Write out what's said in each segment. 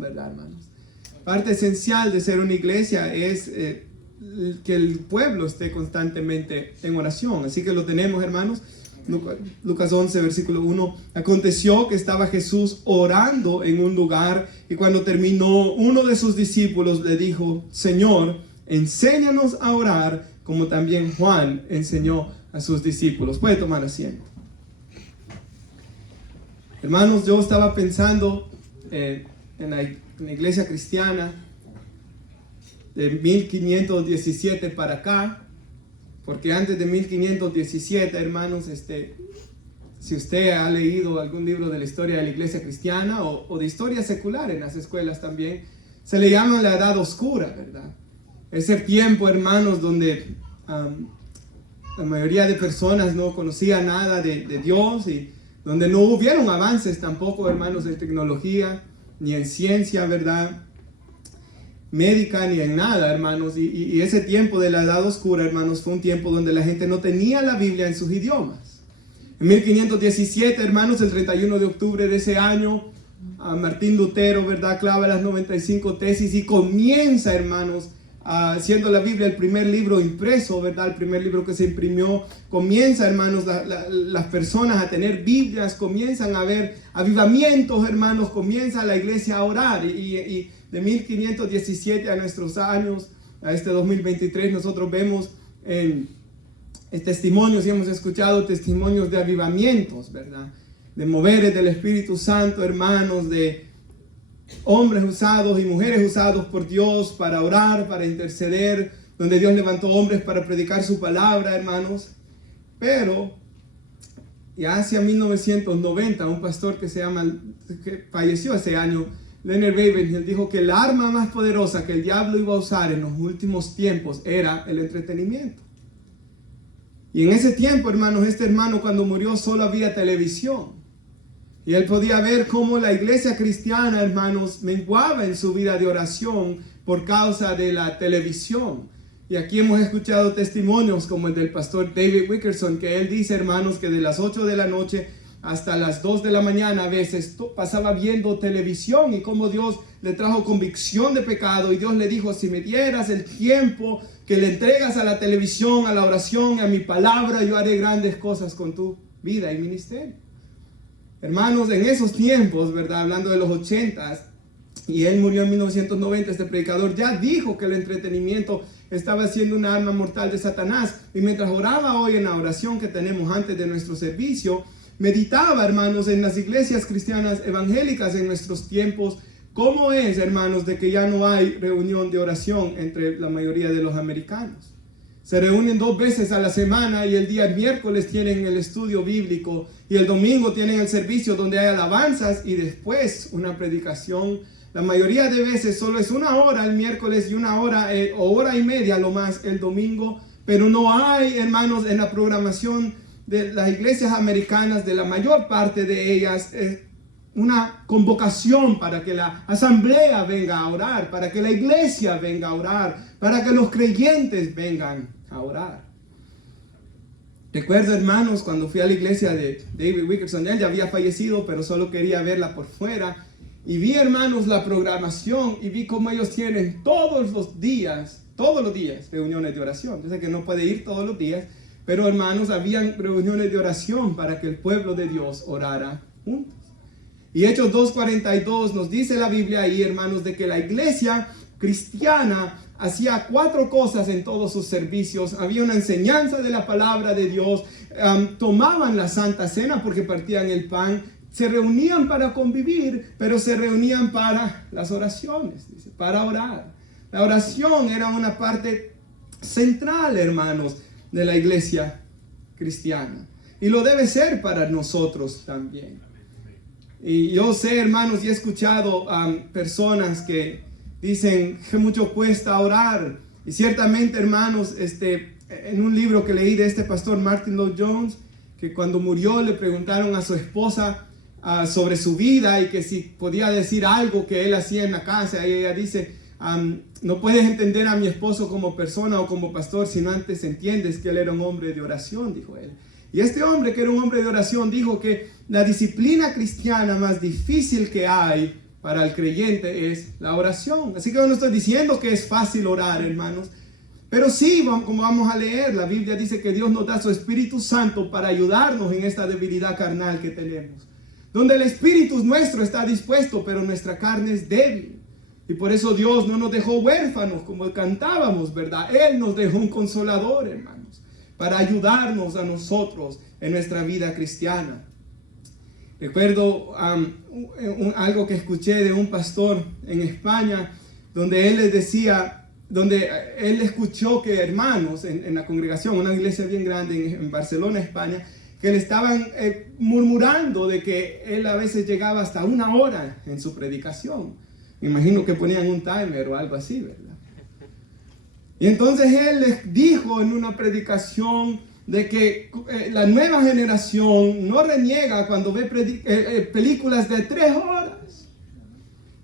¿verdad, hermanos? Parte esencial de ser una iglesia es que el pueblo esté constantemente en oración. Así que lo tenemos, hermanos. Lucas 11, versículo 1. Aconteció que estaba Jesús orando en un lugar, y cuando terminó, uno de sus discípulos le dijo: Señor, enséñanos a orar como también Juan enseñó a sus discípulos. Puede tomar asiento. Hermanos, yo estaba pensando en la iglesia cristiana de 1517 para acá, porque antes de 1517, hermanos, si usted ha leído algún libro de la historia de la iglesia cristiana o de historia secular en las escuelas también, se le llama la Edad Oscura, ¿verdad? Ese tiempo, hermanos, donde la mayoría de personas no conocía nada de Dios, y donde no hubieron avances tampoco, hermanos, en tecnología, ni en ciencia, ¿verdad?, médica, ni en nada, hermanos. Y ese tiempo de la Edad Oscura, hermanos, fue un tiempo donde la gente no tenía la Biblia en sus idiomas. En 1517, hermanos, el 31 de octubre de ese año, Martín Lutero, ¿verdad?, clava las 95 tesis y comienza, hermanos, siendo la Biblia el primer libro impreso, ¿verdad?, el primer libro que se imprimió. Comienza, hermanos, las personas a tener Biblias, comienzan a haber avivamientos, hermanos, comienza la iglesia a orar, y de 1517 a nuestros años, a este 2023, nosotros vemos testimonios, y hemos escuchado testimonios de avivamientos, ¿verdad?, de moveres del Espíritu Santo, hermanos, de hombres usados y mujeres usados por Dios para orar, para interceder, donde Dios levantó hombres para predicar su palabra, hermanos. Pero ya hacia 1990, un pastor que falleció ese año, Leonard Ravenhill, dijo que el arma más poderosa que el diablo iba a usar en los últimos tiempos era el entretenimiento. Y en ese tiempo, hermanos, este hermano cuando murió solo había televisión. Y él podía ver cómo la iglesia cristiana, hermanos, menguaba en su vida de oración por causa de la televisión. Y aquí hemos escuchado testimonios como el del pastor David Wickerson, que él dice, hermanos, que de las 8 de la noche hasta las 2 de la mañana a veces pasaba viendo televisión, y cómo Dios le trajo convicción de pecado, y Dios le dijo: si me dieras el tiempo que le entregas a la televisión, a la oración y a mi palabra, yo haré grandes cosas con tu vida y ministerio. Hermanos, en esos tiempos, ¿verdad?, hablando de los 80s, y él murió en 1990, este predicador ya dijo que el entretenimiento estaba siendo una arma mortal de Satanás. Y mientras oraba hoy en la oración que tenemos antes de nuestro servicio, meditaba, hermanos, en las iglesias cristianas evangélicas en nuestros tiempos, cómo es, hermanos, de que ya no hay reunión de oración entre la mayoría de los americanos. Se reúnen 2 veces a la semana, y el día miércoles tienen el estudio bíblico, y el domingo tienen el servicio donde hay alabanzas y después una predicación. La mayoría de veces solo es 1 hora el miércoles y 1 hora o hora y media lo más el domingo, pero no hay, hermanos, en la programación de las iglesias americanas, de la mayor parte de ellas, una convocación para que la asamblea venga a orar, para que la iglesia venga a orar, para que los creyentes vengan a orar. Recuerdo, hermanos, cuando fui a la iglesia de David Wickerson, él ya había fallecido, pero solo quería verla por fuera, y vi, hermanos, la programación, y vi cómo ellos tienen todos los días reuniones de oración. Yo sé que no puede ir todos los días, pero, hermanos, habían reuniones de oración para que el pueblo de Dios orara juntos. Y Hechos 2:42 nos dice la Biblia ahí, hermanos, de que la iglesia cristiana hacía 4 cosas en todos sus servicios. Había una enseñanza de la palabra de Dios, tomaban la Santa Cena porque partían el pan, se reunían para convivir, pero se reunían para las oraciones, dice, para orar. La oración era una parte central, hermanos, de la iglesia cristiana, y lo debe ser para nosotros también. Y yo sé, hermanos, y he escuchado personas que dicen que mucho cuesta orar. Y ciertamente, hermanos, en un libro que leí de este pastor Martin Lloyd-Jones, que cuando murió le preguntaron a su esposa sobre su vida, y que si podía decir algo que él hacía en la casa. Y ella dice: no puedes entender a mi esposo como persona o como pastor si no antes entiendes que él era un hombre de oración, dijo él. Y este hombre, que era un hombre de oración, dijo que la disciplina cristiana más difícil que hay para el creyente es la oración. Así que no estoy diciendo que es fácil orar, hermanos. Pero sí, como vamos a leer, la Biblia dice que Dios nos da su Espíritu Santo para ayudarnos en esta debilidad carnal que tenemos. Donde el Espíritu nuestro está dispuesto, pero nuestra carne es débil. Y por eso Dios no nos dejó huérfanos, como cantábamos, ¿verdad? Él nos dejó un consolador, hermanos, para ayudarnos a nosotros en nuestra vida cristiana. Recuerdo algo que escuché de un pastor en España, donde él les decía, donde él escuchó que hermanos en la congregación, una iglesia bien grande en Barcelona, España, que le estaban murmurando de que él a veces llegaba hasta 1 hora en su predicación. Me imagino que ponían un timer o algo así, ¿verdad? Y entonces él les dijo en una predicación de que la nueva generación no reniega cuando ve películas de 3 horas,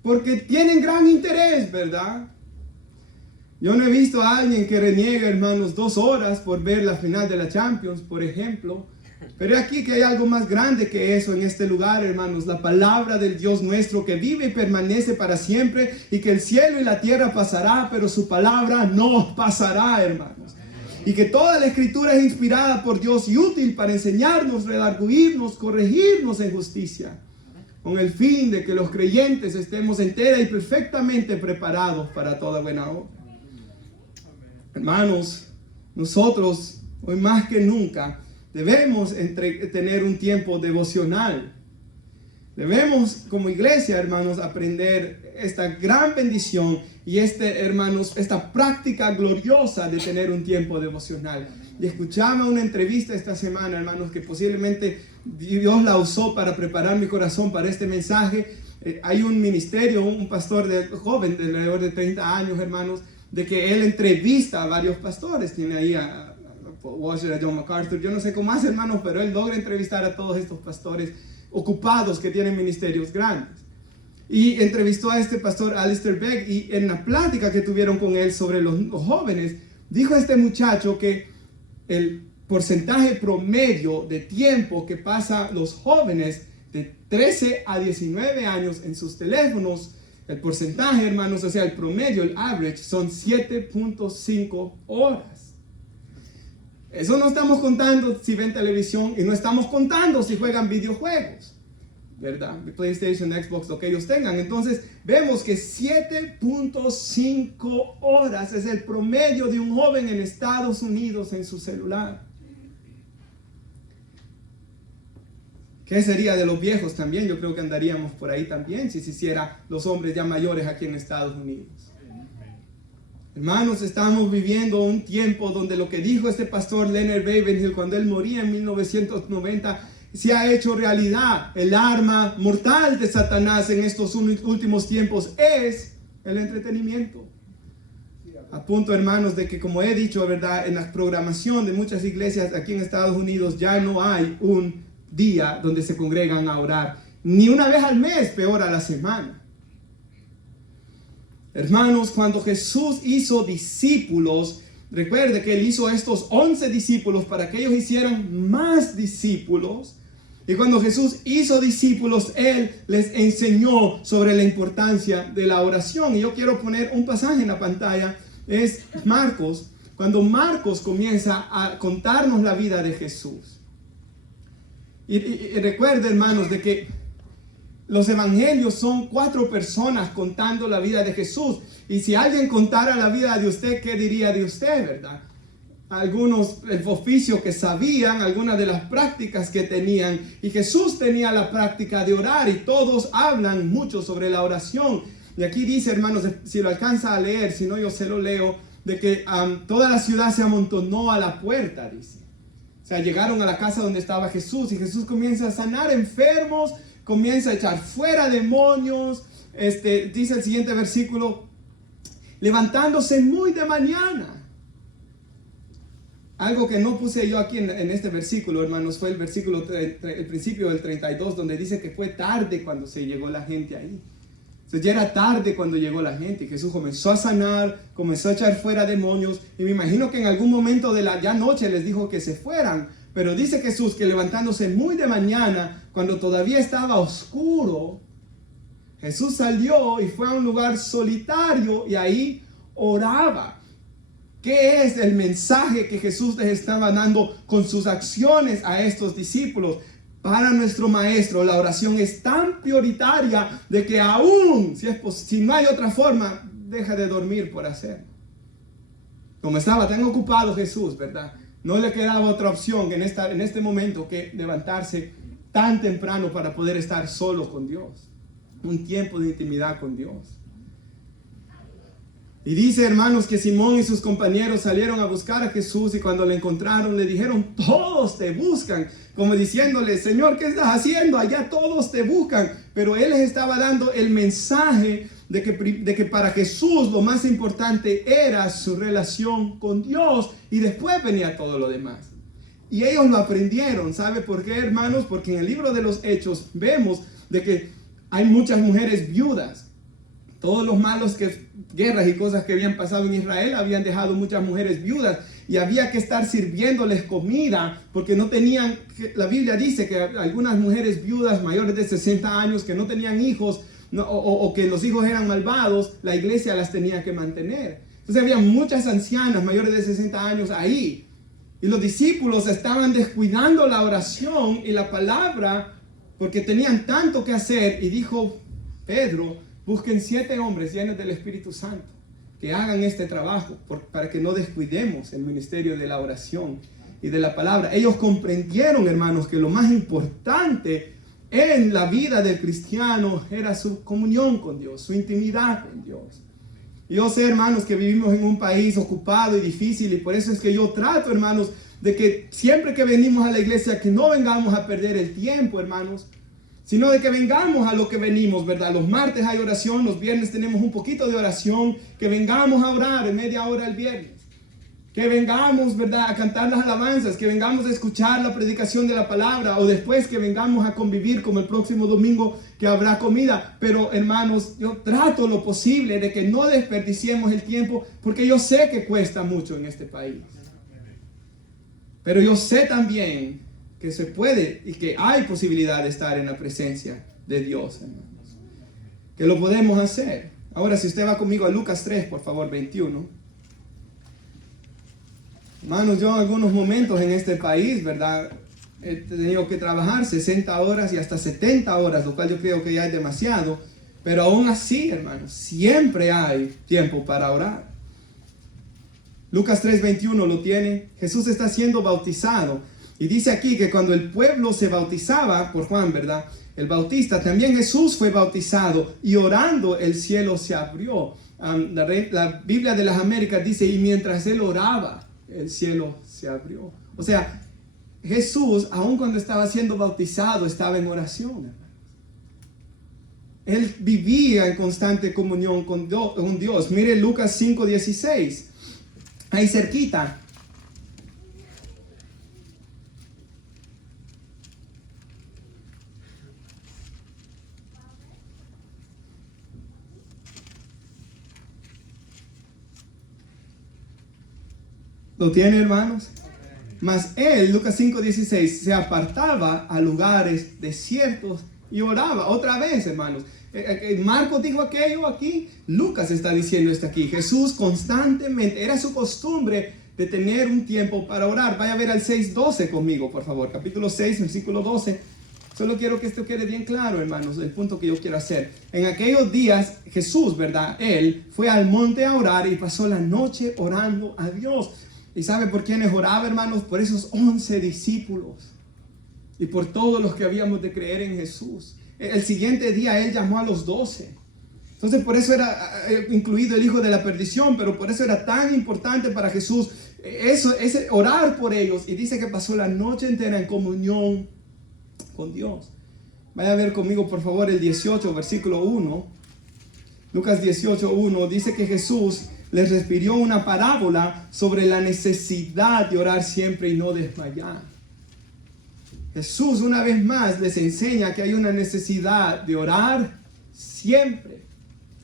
porque tienen gran interés, ¿verdad? Yo no he visto a alguien que reniegue, hermanos, 2 horas por ver la final de la Champions, por ejemplo. Pero aquí que hay algo más grande que eso en este lugar, hermanos. La palabra del Dios nuestro que vive y permanece para siempre, y que el cielo y la tierra pasará, pero su palabra no pasará, hermanos. Y que toda la escritura es inspirada por Dios y útil para enseñarnos, redarguirnos, corregirnos en justicia, con el fin de que los creyentes estemos entera y perfectamente preparados para toda buena obra. Hermanos, nosotros hoy más que nunca debemos tener un tiempo devocional. Debemos como iglesia, hermanos, aprender esta gran bendición y hermanos, esta práctica gloriosa de tener un tiempo devocional. Y escuchaba una entrevista esta semana, hermanos, que posiblemente Dios la usó para preparar mi corazón para este mensaje. Hay un ministerio, un pastor joven de alrededor de 30 años, hermanos, de que él entrevista a varios pastores. Tiene ahí a Washer, a John MacArthur, yo no sé cómo hace, hermanos, pero él logra entrevistar a todos estos pastores ocupados que tienen ministerios grandes. Y entrevistó a este pastor Alistair Begg, y en la plática que tuvieron con él sobre los jóvenes, dijo este muchacho que el porcentaje promedio de tiempo que pasa los jóvenes de 13 a 19 años en sus teléfonos, el porcentaje, hermanos, o sea, el promedio, el average, son 7.5 horas. Eso no estamos contando si ven televisión, y no estamos contando si juegan videojuegos, ¿verdad? PlayStation, Xbox, lo que ellos tengan. Entonces vemos que 7.5 horas es el promedio de un joven en Estados Unidos en su celular. ¿Qué sería de los viejos también? Yo creo que andaríamos por ahí también si se hiciera los hombres ya mayores aquí en Estados Unidos. Hermanos, estamos viviendo un tiempo donde lo que dijo este pastor Leonard Ravenhill cuando él moría en 1990 se ha hecho realidad. El arma mortal de Satanás en estos últimos tiempos es el entretenimiento. A punto, hermanos, de que, como he dicho, ¿verdad?, en la programación de muchas iglesias aquí en Estados Unidos ya no hay un día donde se congregan a orar, ni una vez al mes, peor a la semana. Hermanos, cuando Jesús hizo discípulos, recuerde que Él hizo estos 11 discípulos para que ellos hicieran más discípulos. Y cuando Jesús hizo discípulos, Él les enseñó sobre la importancia de la oración. Y yo quiero poner un pasaje en la pantalla, es Marcos, cuando Marcos comienza a contarnos la vida de Jesús. Y recuerde, hermanos, de que los evangelios son 4 personas contando la vida de Jesús. Y si alguien contara la vida de usted, ¿qué diría de usted, verdad? Algunos, el oficio que sabían, algunas de las prácticas que tenían. Y Jesús tenía la práctica de orar, y todos hablan mucho sobre la oración. Y aquí dice, hermanos, si lo alcanza a leer, si no yo se lo leo, de que toda la ciudad se amontonó a la puerta, dice. O sea, llegaron a la casa donde estaba Jesús, y Jesús comienza a sanar enfermos, comienza a echar fuera demonios. Dice el siguiente versículo, levantándose muy de mañana. Algo que no puse yo aquí en este versículo, hermanos, fue el principio del 32, donde dice que fue tarde cuando se llegó la gente ahí. Entonces ya era tarde cuando llegó la gente, y Jesús comenzó a sanar, comenzó a echar fuera demonios, y me imagino que en algún momento de la noche les dijo que se fueran. Pero dice Jesús que levantándose muy de mañana, cuando todavía estaba oscuro, Jesús salió y fue a un lugar solitario y ahí oraba. ¿Qué es el mensaje que Jesús les estaba dando con sus acciones a estos discípulos? Para nuestro maestro, la oración es tan prioritaria de que aún, si no hay otra forma, deja de dormir por hacerlo. Como estaba tan ocupado Jesús, ¿verdad? No le quedaba otra opción que en este momento que levantarse tan temprano para poder estar solo con Dios. Un tiempo de intimidad con Dios. Y dice, hermanos, que Simón y sus compañeros salieron a buscar a Jesús y cuando le encontraron le dijeron, todos te buscan, como diciéndole, Señor, ¿qué estás haciendo? Allá todos te buscan. Pero él les estaba dando el mensaje de que para Jesús lo más importante era su relación con Dios y después venía todo lo demás. Y ellos lo aprendieron. ¿Sabe por qué, hermanos? Porque en el libro de los Hechos vemos de que hay muchas mujeres viudas. Todos los malos guerras y cosas que habían pasado en Israel habían dejado muchas mujeres viudas y había que estar sirviéndoles comida porque no tenían, la Biblia dice que algunas mujeres viudas mayores de 60 años que no tenían hijos o que los hijos eran malvados, la iglesia las tenía que mantener. Entonces había muchas ancianas mayores de 60 años ahí y los discípulos estaban descuidando la oración y la palabra porque tenían tanto que hacer y dijo Pedro, busquen 7 hombres llenos del Espíritu Santo que hagan este trabajo para que no descuidemos el ministerio de la oración y de la palabra. Ellos comprendieron, hermanos, que lo más importante en la vida del cristiano era su comunión con Dios, su intimidad con Dios. Yo sé, hermanos, que vivimos en un país ocupado y difícil y por eso es que yo trato, hermanos, de que siempre que venimos a la iglesia que no vengamos a perder el tiempo, hermanos, sino de que vengamos a lo que venimos, ¿verdad? Los martes hay oración, los viernes tenemos un poquito de oración, que vengamos a orar en media hora el viernes, que vengamos, ¿verdad?, a cantar las alabanzas, que vengamos a escuchar la predicación de la palabra, o después que vengamos a convivir como el próximo domingo que habrá comida. Pero, hermanos, yo trato lo posible de que no desperdiciemos el tiempo, porque yo sé que cuesta mucho en este país. Pero yo sé también que se puede y que hay posibilidad de estar en la presencia de Dios, hermanos. Que lo podemos hacer. Ahora, si usted va conmigo a Lucas 3, por favor, 21. Hermanos, yo en algunos momentos en este país, ¿verdad?, he tenido que trabajar 60 horas y hasta 70 horas, lo cual yo creo que ya es demasiado. Pero aún así, hermanos, siempre hay tiempo para orar. Lucas 3:21 lo tiene. Jesús está siendo bautizado. Y dice aquí que cuando el pueblo se bautizaba por Juan, ¿verdad?, el Bautista, también Jesús fue bautizado y orando el cielo se abrió. La Biblia de las Américas dice, y mientras él oraba, el cielo se abrió. O sea, Jesús, aun cuando estaba siendo bautizado, estaba en oración. Él vivía en constante comunión con Dios. Mire Lucas 5:16, ahí cerquita. ¿Lo tiene, hermanos? Mas él, Lucas 5:16, se apartaba a lugares desiertos y oraba. Otra vez, hermanos. Marcos dijo aquello aquí. Lucas está diciendo esto aquí. Jesús constantemente, era su costumbre de tener un tiempo para orar. Vaya a ver al 6:12 conmigo, por favor. Capítulo 6, versículo 12. Solo quiero que esto quede bien claro, hermanos, el punto que yo quiero hacer. En aquellos días, Jesús, ¿verdad?, él fue al monte a orar y pasó la noche orando a Dios. ¿Y sabe por quiénes oraba, hermanos? Por esos 11 discípulos y por todos los que habíamos de creer en Jesús. El siguiente día él llamó a los 12. Entonces por eso era incluido el hijo de la perdición, pero por eso era tan importante para Jesús ese orar por ellos. Y dice que pasó la noche entera en comunión con Dios. Vaya a ver conmigo, por favor, el 18, versículo 1. Lucas 18:1 dice que Jesús les refirió una parábola sobre la necesidad de orar siempre y no desmayar. Jesús una vez más les enseña que hay una necesidad de orar siempre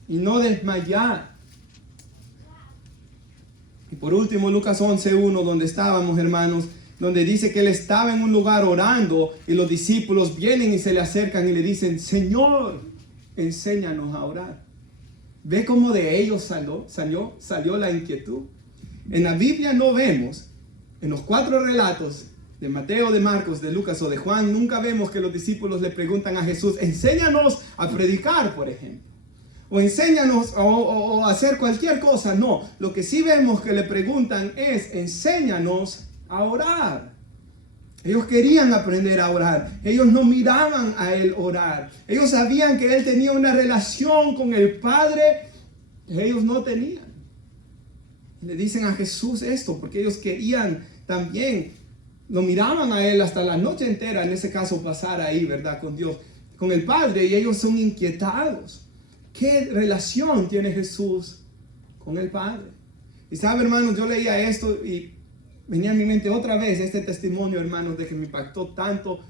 y no desmayar. Y por último, Lucas 11:1, donde estábamos, hermanos, donde dice que él estaba en un lugar orando y los discípulos vienen y se le acercan y le dicen, Señor, enséñanos a orar. ¿Ve cómo de ellos salió la inquietud? En la Biblia no vemos, en los 4 relatos de Mateo, de Marcos, de Lucas o de Juan, nunca vemos que los discípulos le preguntan a Jesús, enséñanos a predicar, por ejemplo. O enséñanos o hacer cualquier cosa. No, lo que sí vemos que le preguntan es, enséñanos a orar. Ellos querían aprender a orar. Ellos no miraban a él orar. Ellos sabían que él tenía una relación con el Padre que ellos no tenían. Le dicen a Jesús esto porque ellos querían también, lo miraban a él hasta la noche entera, en ese caso pasar ahí, ¿verdad? Con Dios, con el Padre, y ellos son inquietados. ¿Qué relación tiene Jesús con el Padre? Y sabe, hermanos, yo leía esto y venía a mi mente otra vez este testimonio, hermanos, de que me impactó tanto,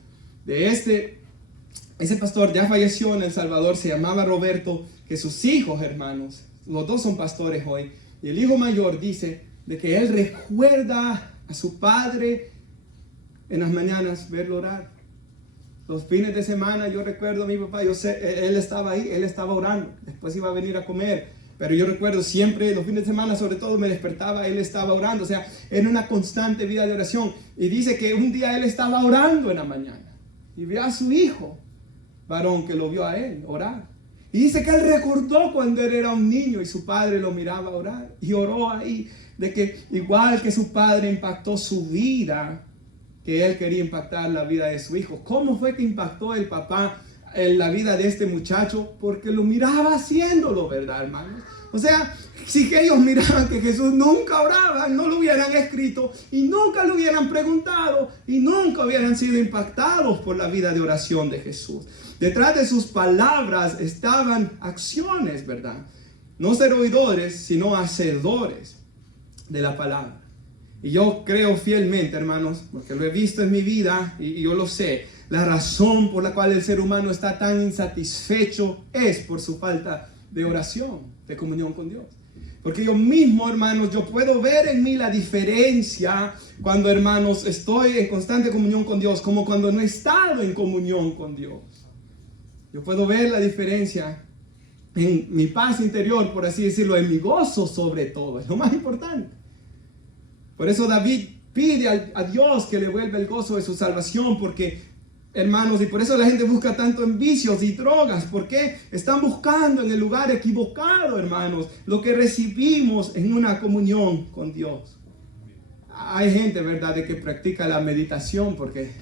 de ese pastor ya falleció en El Salvador, se llamaba Roberto, que sus hijos, hermanos, los dos son pastores hoy, y el hijo mayor dice de que él recuerda a su padre en las mañanas verlo orar. Los fines de semana yo recuerdo a mi papá, yo sé, él estaba ahí, él estaba orando, después iba a venir a comer, pero yo recuerdo siempre, los fines de semana sobre todo me despertaba, él estaba orando, o sea, era una constante vida de oración. Y dice que un día él estaba orando en la mañana y vio a su hijo varón que lo vio a él orar. Y dice que él recordó cuando él era un niño y su padre lo miraba orar y oró ahí, de que igual que su padre impactó su vida, que él quería impactar la vida de su hijo. ¿Cómo fue que impactó el papá en la vida de este muchacho? Porque lo miraba haciéndolo, ¿verdad, hermanos? O sea, si que ellos miraban que Jesús nunca oraba, no lo hubieran escrito y nunca lo hubieran preguntado y nunca hubieran sido impactados por la vida de oración de Jesús. Detrás de sus palabras estaban acciones, ¿verdad? No ser oidores, sino hacedores de la palabra. Y yo creo fielmente, hermanos, porque lo he visto en mi vida y yo lo sé, la razón por la cual el ser humano está tan insatisfecho es por su falta de oración, de comunión con Dios. Porque yo mismo, hermanos, yo puedo ver en mí la diferencia cuando, hermanos, estoy en constante comunión con Dios, como cuando no he estado en comunión con Dios. Yo puedo ver la diferencia en mi paz interior, por así decirlo, en mi gozo sobre todo, es lo más importante. Por eso David pide a Dios que le vuelva el gozo de su salvación, porque, hermanos, y por eso la gente busca tanto en vicios y drogas, porque están buscando en el lugar equivocado, hermanos, lo que recibimos en una comunión con Dios. Hay gente, ¿verdad?, de que practica la meditación, porque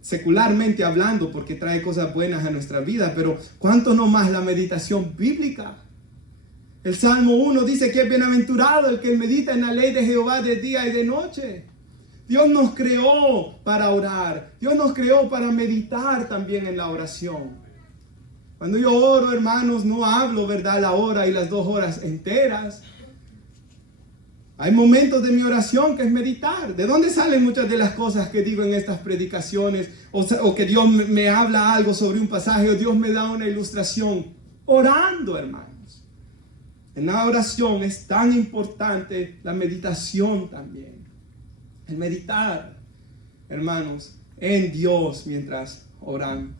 secularmente hablando, porque trae cosas buenas a nuestra vida, pero ¿cuánto no más la meditación bíblica? El Salmo 1 dice que es bienaventurado el que medita en la ley de Jehová de día y de noche. Dios nos creó para orar. Dios nos creó para meditar también en la oración. Cuando yo oro, hermanos, no hablo, ¿verdad?, la hora y las 2 horas enteras. Hay momentos de mi oración que es meditar. ¿De dónde salen muchas de las cosas que digo en estas predicaciones? O que Dios me habla algo sobre un pasaje o Dios me da una ilustración. Orando, hermanos. En la oración es tan importante la meditación también. El meditar, hermanos, en Dios mientras oramos.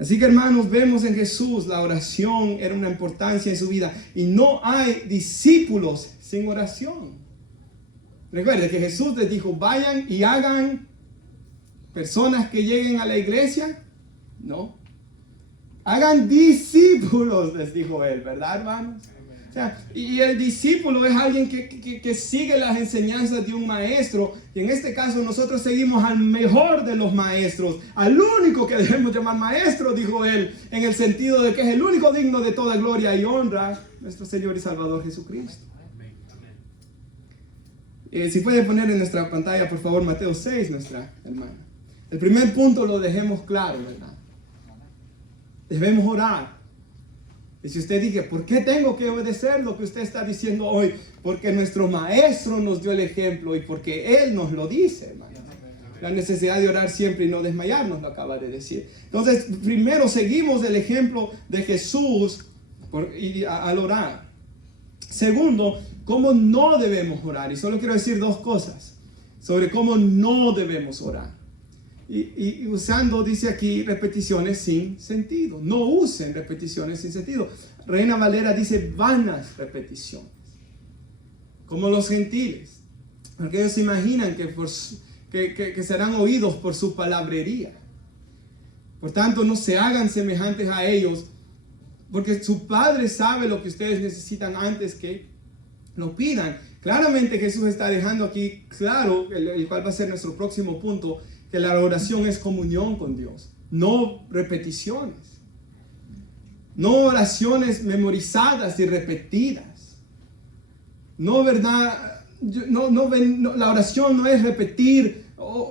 Así que, hermanos, vemos en Jesús la oración era una importancia en su vida. Y no hay discípulos sin oración. Recuerde que Jesús les dijo, vayan y hagan personas que lleguen a la iglesia. No. Hagan discípulos, les dijo él, ¿verdad, hermanos? O sea, y el discípulo es alguien que sigue las enseñanzas de un maestro. Y en este caso nosotros seguimos al mejor de los maestros, al único que debemos llamar maestro, dijo él, en el sentido de que es el único digno de toda gloria y honra, nuestro Señor y Salvador Jesucristo. Si puede poner en nuestra pantalla, por favor, Mateo 6, nuestra hermana. El primer punto lo dejemos claro, ¿verdad? Debemos orar. Y si usted dice, ¿por qué tengo que obedecer lo que usted está diciendo hoy? Porque nuestro maestro nos dio el ejemplo y porque él nos lo dice, hermano. La necesidad de orar siempre y no desmayarnos, lo acaba de decir. Entonces, primero seguimos el ejemplo de Jesús al orar. Segundo, cómo no debemos orar. Y solo quiero decir 2 cosas sobre cómo no debemos orar. y usando, dice aquí, repeticiones sin sentido. No usen repeticiones sin sentido. Reina Valera dice vanas repeticiones, como los gentiles, porque ellos se imaginan que serán oídos por su palabrería. Por tanto, no se hagan semejantes a ellos, porque su Padre sabe lo que ustedes necesitan antes que lo pidan. Claramente Jesús está dejando aquí claro, el cual va a ser nuestro próximo punto, que la oración es comunión con Dios, no repeticiones. No oraciones memorizadas y repetidas. No, ¿verdad? La oración no es repetir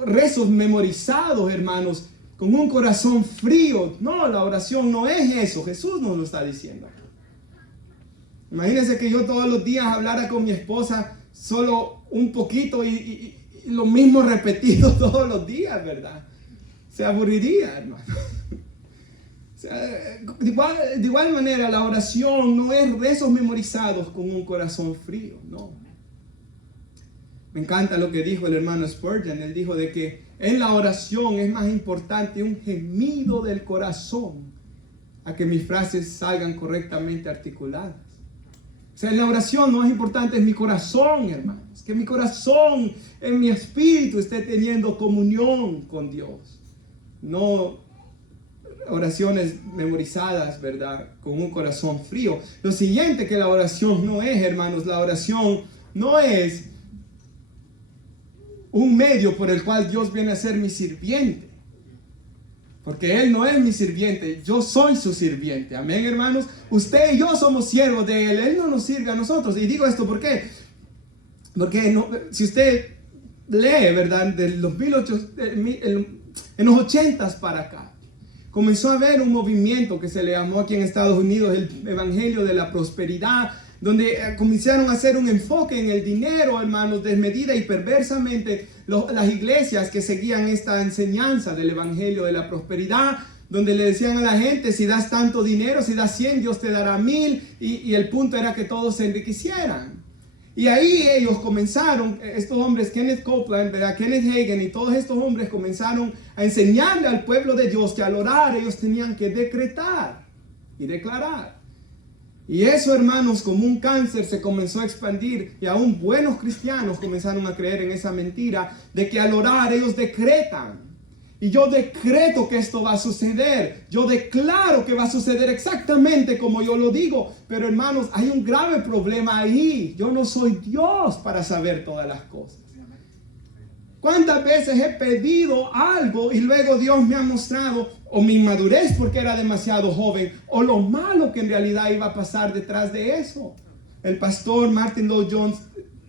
rezos memorizados, hermanos, con un corazón frío. No, la oración no es eso. Jesús nos lo está diciendo. Imagínense que yo todos los días hablara con mi esposa solo un poquito y lo mismo repetido todos los días, ¿verdad? Se aburriría, hermano. O sea, de igual manera, la oración no es rezos memorizados con un corazón frío, no. Me encanta lo que dijo el hermano Spurgeon. Él dijo de que en la oración es más importante un gemido del corazón a que mis frases salgan correctamente articuladas. O sea, en la oración no es importante, es mi corazón, hermanos. Que mi corazón, en mi espíritu, esté teniendo comunión con Dios. No oraciones memorizadas, ¿verdad? Con un corazón frío. Lo siguiente que la oración no es, hermanos, la oración no es un medio por el cual Dios viene a ser mi sirviente. Porque Él no es mi sirviente, yo soy su sirviente. Amén, hermanos. Usted y yo somos siervos de Él. Él no nos sirve a nosotros. Y digo esto, ¿por qué? Porque si usted lee, ¿verdad? De los en los 80s para acá, comenzó a haber un movimiento que se le llamó aquí en Estados Unidos el Evangelio de la Prosperidad, donde comenzaron a hacer un enfoque en el dinero, hermanos, desmedida y perversamente. Las iglesias que seguían esta enseñanza del Evangelio de la Prosperidad, donde le decían a la gente, si das tanto dinero, si das 100, Dios te dará 1000, y el punto era que todos se enriquecieran. Y ahí ellos comenzaron, estos hombres, Kenneth Copeland, ¿verdad? Kenneth Hagin y todos estos hombres comenzaron a enseñarle al pueblo de Dios que al orar ellos tenían que decretar y declarar. Y eso, hermanos, como un cáncer se comenzó a expandir, y aún buenos cristianos comenzaron a creer en esa mentira de que al orar ellos decretan. Y yo decreto que esto va a suceder. Yo declaro que va a suceder exactamente como yo lo digo. Pero, hermanos, hay un grave problema ahí. Yo no soy Dios para saber todas las cosas. ¿Cuántas veces he pedido algo y luego Dios me ha mostrado o mi inmadurez porque era demasiado joven, o lo malo que en realidad iba a pasar detrás de eso? El pastor Martin Lloyd-Jones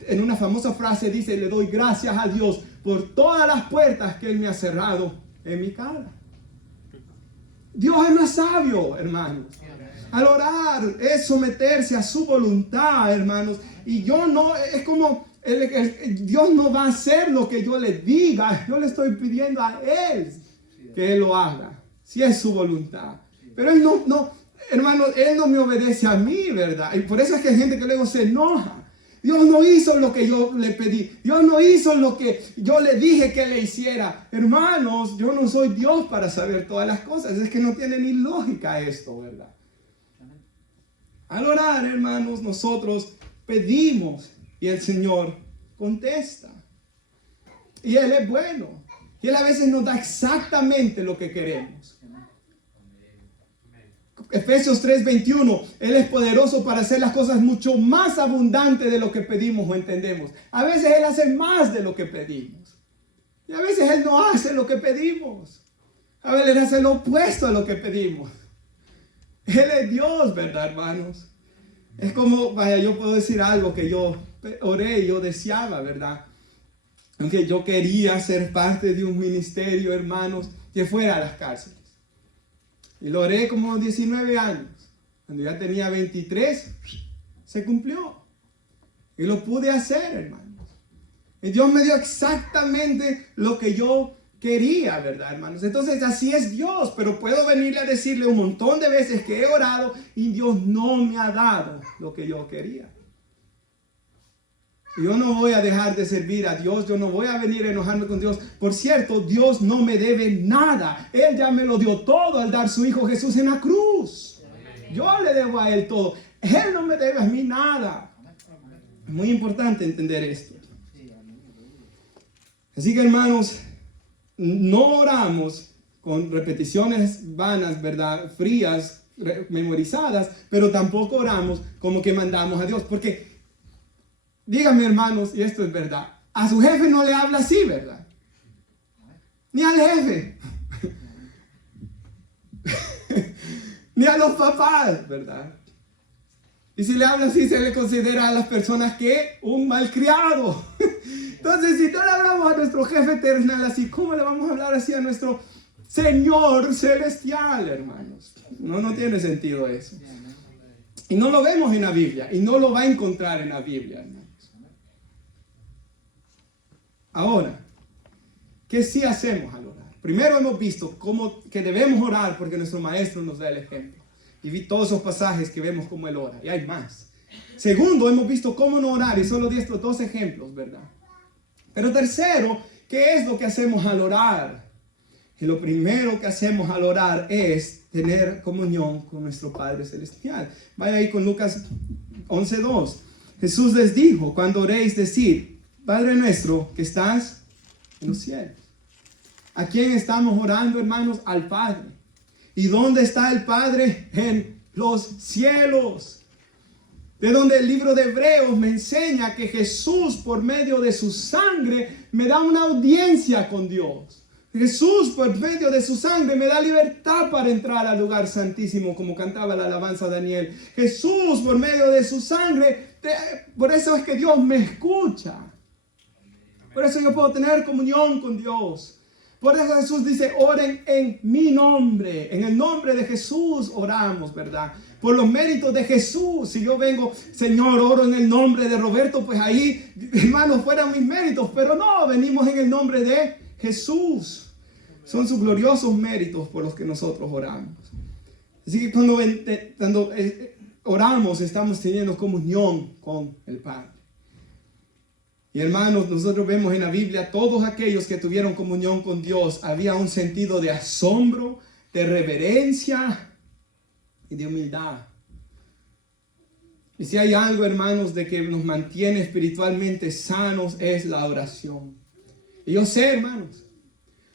en una famosa frase dice: le doy gracias a Dios por todas las puertas que Él me ha cerrado en mi cara. Dios es más sabio, hermanos. Al orar es someterse a su voluntad, hermanos. Y yo no, es como Dios no va a hacer lo que yo le diga. Yo le estoy pidiendo a Él que Él lo haga, si es su voluntad. Pero Él no, hermanos, Él no me obedece a mí, ¿verdad? Y por eso es que hay gente que luego se enoja. Dios no hizo lo que yo le pedí. Dios no hizo lo que yo le dije que le hiciera. Hermanos, yo no soy Dios para saber todas las cosas. Es que no tiene ni lógica esto, ¿verdad? Al orar, hermanos, nosotros pedimos y el Señor contesta. Y Él es bueno. Y Él a veces nos da exactamente lo que queremos. Efesios 3:21, Él es poderoso para hacer las cosas mucho más abundantes de lo que pedimos o entendemos. A veces Él hace más de lo que pedimos. Y a veces Él no hace lo que pedimos. A veces Él hace lo opuesto a lo que pedimos. Él es Dios, ¿verdad, hermanos? Es como, vaya, yo puedo decir algo que yo oré y yo deseaba, ¿verdad? Aunque yo quería ser parte de un ministerio, hermanos, que fuera a las cárceles. Y lo oré como 19 años. Cuando ya tenía 23, se cumplió. Y lo pude hacer, hermanos. Y Dios me dio exactamente lo que yo quería, ¿verdad, hermanos? Entonces así es Dios. Pero puedo venirle a decirle un montón de veces que he orado y Dios no me ha dado lo que yo quería. Yo no voy a dejar de servir a Dios, yo no voy a venir a enojarme con Dios. Por cierto, Dios no me debe nada. Él ya me lo dio todo al dar su Hijo Jesús en la cruz. Yo le debo a Él todo. Él no me debe a mí nada. Es muy importante entender esto. Así que, hermanos, no oramos con repeticiones vanas, ¿verdad? Frías, memorizadas, pero tampoco oramos como que mandamos a Dios. Porque, díganme, hermanos, y esto es verdad, a su jefe no le habla así, ¿verdad? Ni al jefe. Ni a los papás, ¿verdad? Y si le habla así, se le considera a las personas que un malcriado. Entonces, si no le hablamos a nuestro jefe terrenal así, ¿cómo le vamos a hablar así a nuestro Señor celestial, hermanos? No tiene sentido eso. Y no lo vemos en la Biblia, y no lo va a encontrar en la Biblia, hermanos. Ahora, ¿qué sí hacemos al orar? Primero hemos visto cómo que debemos orar porque nuestro maestro nos da el ejemplo. Y vi todos esos pasajes que vemos cómo él ora, y hay más. Segundo, hemos visto cómo no orar, y solo di estos dos ejemplos, ¿verdad? Pero tercero, ¿qué es lo que hacemos al orar? Y lo primero que hacemos al orar es tener comunión con nuestro Padre Celestial. Vaya ahí con Lucas 11:2. Jesús les dijo, cuando oréis, decid, Padre nuestro que estás en los cielos. ¿A quién estamos orando, hermanos? Al Padre. ¿Y dónde está el Padre? En los cielos. De donde el libro de Hebreos me enseña que Jesús, por medio de su sangre, me da una audiencia con Dios. Jesús, por medio de su sangre, me da libertad para entrar al lugar santísimo, como cantaba la alabanza Daniel. Jesús, por medio de su sangre, por eso es que Dios me escucha. Por eso yo puedo tener comunión con Dios. Por eso Jesús dice, oren en mi nombre. En el nombre de Jesús oramos, ¿verdad? Por los méritos de Jesús. Si yo vengo, Señor, oro en el nombre de Roberto, pues ahí, hermanos, fueran mis méritos. Pero no, venimos en el nombre de Jesús. Son sus gloriosos méritos por los que nosotros oramos. Así que cuando oramos, estamos teniendo comunión con el Padre. Y hermanos, nosotros vemos en la Biblia, todos aquellos que tuvieron comunión con Dios, había un sentido de asombro, de reverencia y de humildad. Y si hay algo, hermanos, de que nos mantiene espiritualmente sanos, es la oración. Y yo sé, hermanos,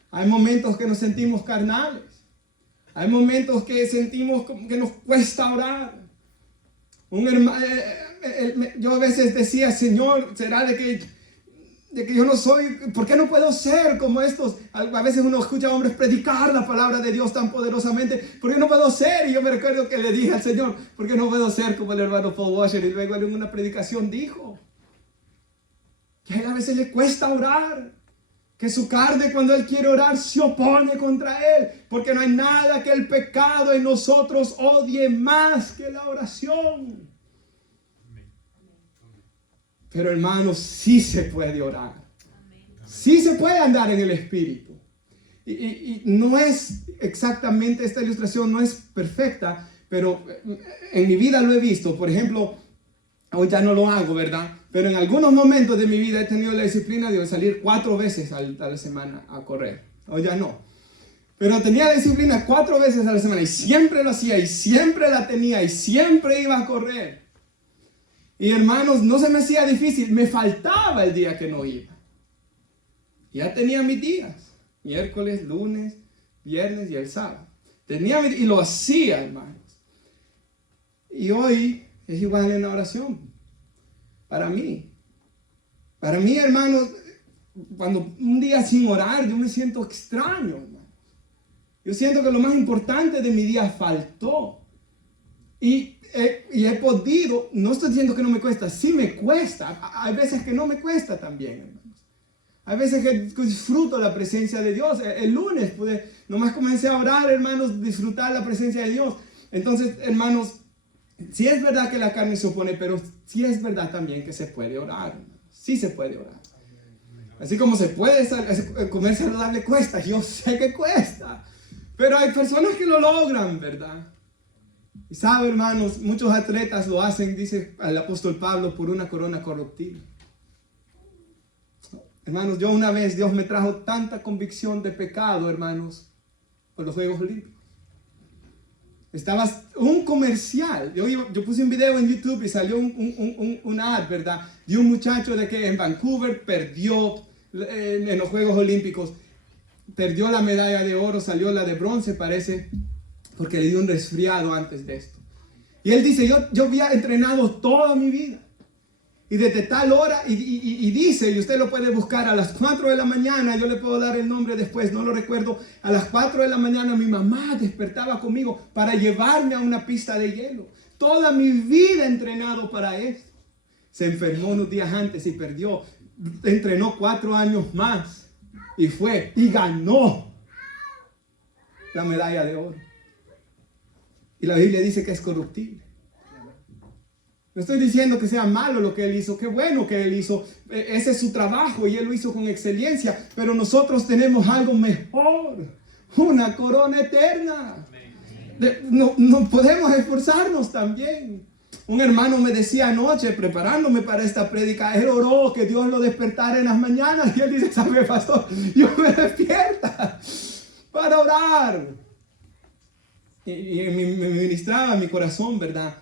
hay momentos que nos sentimos carnales. Hay momentos que sentimos que nos cuesta orar. Yo a veces decía, Señor, ¿será de que yo no soy? ¿Por qué no puedo ser como estos? A veces uno escucha a hombres predicar la palabra de Dios tan poderosamente. ¿Por qué no puedo ser? Y yo me recuerdo que le dije al Señor, ¿por qué no puedo ser como el hermano Paul Washer? Y luego en una predicación dijo que a él a veces le cuesta orar. Que su carne, cuando él quiere orar, se opone contra él. Porque no hay nada que el pecado en nosotros odie más que la oración. Pero hermanos, sí se puede orar. Sí se puede andar en el Espíritu. Y no es exactamente, esta ilustración no es perfecta, pero en mi vida lo he visto. Por ejemplo, hoy ya no lo hago, ¿verdad? Pero en algunos momentos de mi vida he tenido la disciplina de salir 4 veces a la semana a correr. Hoy ya no. Pero tenía la disciplina 4 veces a la semana y siempre lo hacía y siempre la tenía y siempre iba a correr. Y hermanos, no se me hacía difícil, me faltaba el día que no iba. Ya tenía mis días, miércoles, lunes, viernes y el sábado. Y lo hacía, hermanos. Y hoy es igual en la oración. Para mí, hermanos, cuando un día sin orar, yo me siento extraño, hermanos. Yo siento que lo más importante de mi día faltó. Y he podido, no estoy diciendo que no me cuesta, sí me cuesta. Hay veces que no me cuesta también, hermanos. Hay veces que disfruto la presencia de Dios. El lunes nomás comencé a orar, hermanos, disfrutar la presencia de Dios. Entonces, hermanos, sí es verdad que la carne se opone, pero sí es verdad también que se puede orar, hermanos. Sí se puede orar. Así como se puede comer saludable cuesta, yo sé que cuesta. Pero hay personas que lo logran, ¿verdad? Y sabe, hermanos, muchos atletas lo hacen, dice el apóstol Pablo, por una corona corruptible. Hermanos, yo una vez, Dios me trajo tanta convicción de pecado, hermanos, por los Juegos Olímpicos. Estaba un comercial. Yo puse un video en YouTube y salió un ad, ¿verdad? De un muchacho de que en Vancouver perdió en los Juegos Olímpicos. Perdió la medalla de oro, salió la de bronce, parece, porque le dio un resfriado antes de esto. Y él dice, yo había entrenado toda mi vida. Y desde tal hora, y dice, y usted lo puede buscar, a las 4 de la mañana, yo le puedo dar el nombre después, no lo recuerdo, a las 4 de la mañana mi mamá despertaba conmigo para llevarme a una pista de hielo. Toda mi vida entrenado para esto. Se enfermó unos días antes y perdió. Entrenó 4 años más y fue y ganó la medalla de oro. Y la Biblia dice que es corruptible. No estoy diciendo que sea malo lo que él hizo, qué bueno que él hizo. Ese es su trabajo y él lo hizo con excelencia. Pero nosotros tenemos algo mejor, una corona eterna. No podemos esforzarnos también. Un hermano me decía anoche, preparándome para esta prédica, él oró que Dios lo despertara en las mañanas. Y él dice, ¿sabe, pastor? Yo me despierta para orar. Y me ministraba mi corazón, ¿verdad?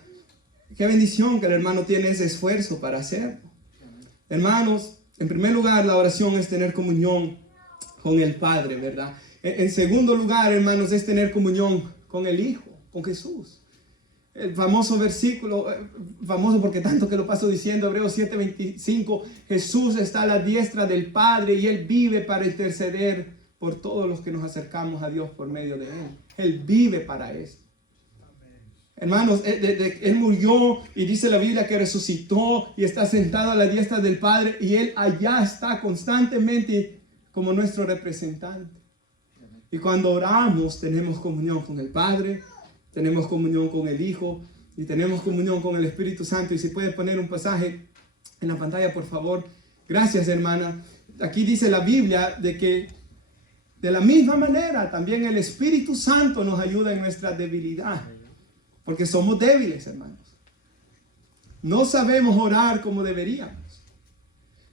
Qué bendición que el hermano tiene ese esfuerzo para hacerlo. Hermanos, en primer lugar, la oración es tener comunión con el Padre, ¿verdad? En segundo lugar, hermanos, es tener comunión con el Hijo, con Jesús. El famoso versículo, famoso porque tanto que lo paso diciendo, Hebreos 7:25, Jesús está a la diestra del Padre y Él vive para interceder por todos los que nos acercamos a Dios por medio de Él. Él vive para eso. Hermanos, Él murió y dice la Biblia que resucitó y está sentado a la diestra del Padre y Él allá está constantemente como nuestro representante. Y cuando oramos tenemos comunión con el Padre, tenemos comunión con el Hijo y tenemos comunión con el Espíritu Santo. Y si puede poner un pasaje en la pantalla, por favor. Gracias, hermana. Aquí dice la Biblia de que de la misma manera también el Espíritu Santo nos ayuda en nuestra debilidad. Porque somos débiles, hermanos. No sabemos orar como deberíamos.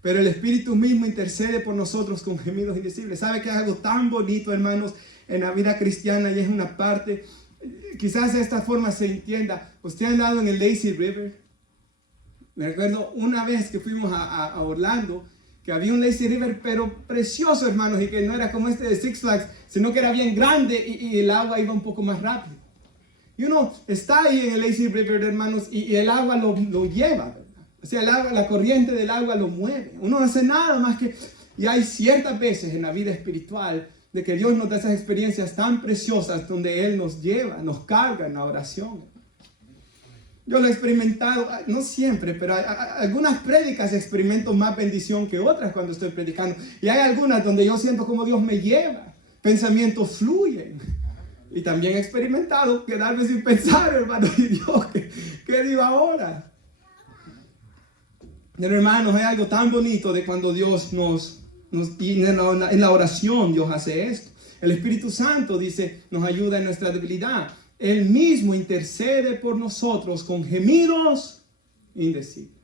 Pero el Espíritu mismo intercede por nosotros con gemidos indecibles. ¿Sabe que es algo tan bonito, hermanos, en la vida cristiana? Y es una parte, quizás de esta forma se entienda. ¿Usted ha andado en el Lazy River? Me recuerdo una vez que fuimos a Orlando, que había un Lazy River, pero precioso, hermanos, y que no era como este de Six Flags, sino que era bien grande y el agua iba un poco más rápido. Y uno está ahí en el Lazy River, hermanos, y el agua lo lleva, ¿verdad? O sea, la corriente del agua lo mueve. Uno no hace nada más que... Y hay ciertas veces en la vida espiritual de que Dios nos da esas experiencias tan preciosas donde Él nos lleva, nos carga en la oración. Yo lo he experimentado, no siempre, pero algunas prédicas experimento más bendición que otras cuando estoy predicando. Y hay algunas donde yo siento como Dios me lleva, pensamientos fluyen. Y también he experimentado quedarme sin pensar, hermano, y Dios, ¿qué digo ahora? Pero hermanos, hay algo tan bonito de cuando Dios y en la oración Dios hace esto. El Espíritu Santo dice, nos ayuda en nuestra debilidad. Él mismo intercede por nosotros con gemidos indecibles.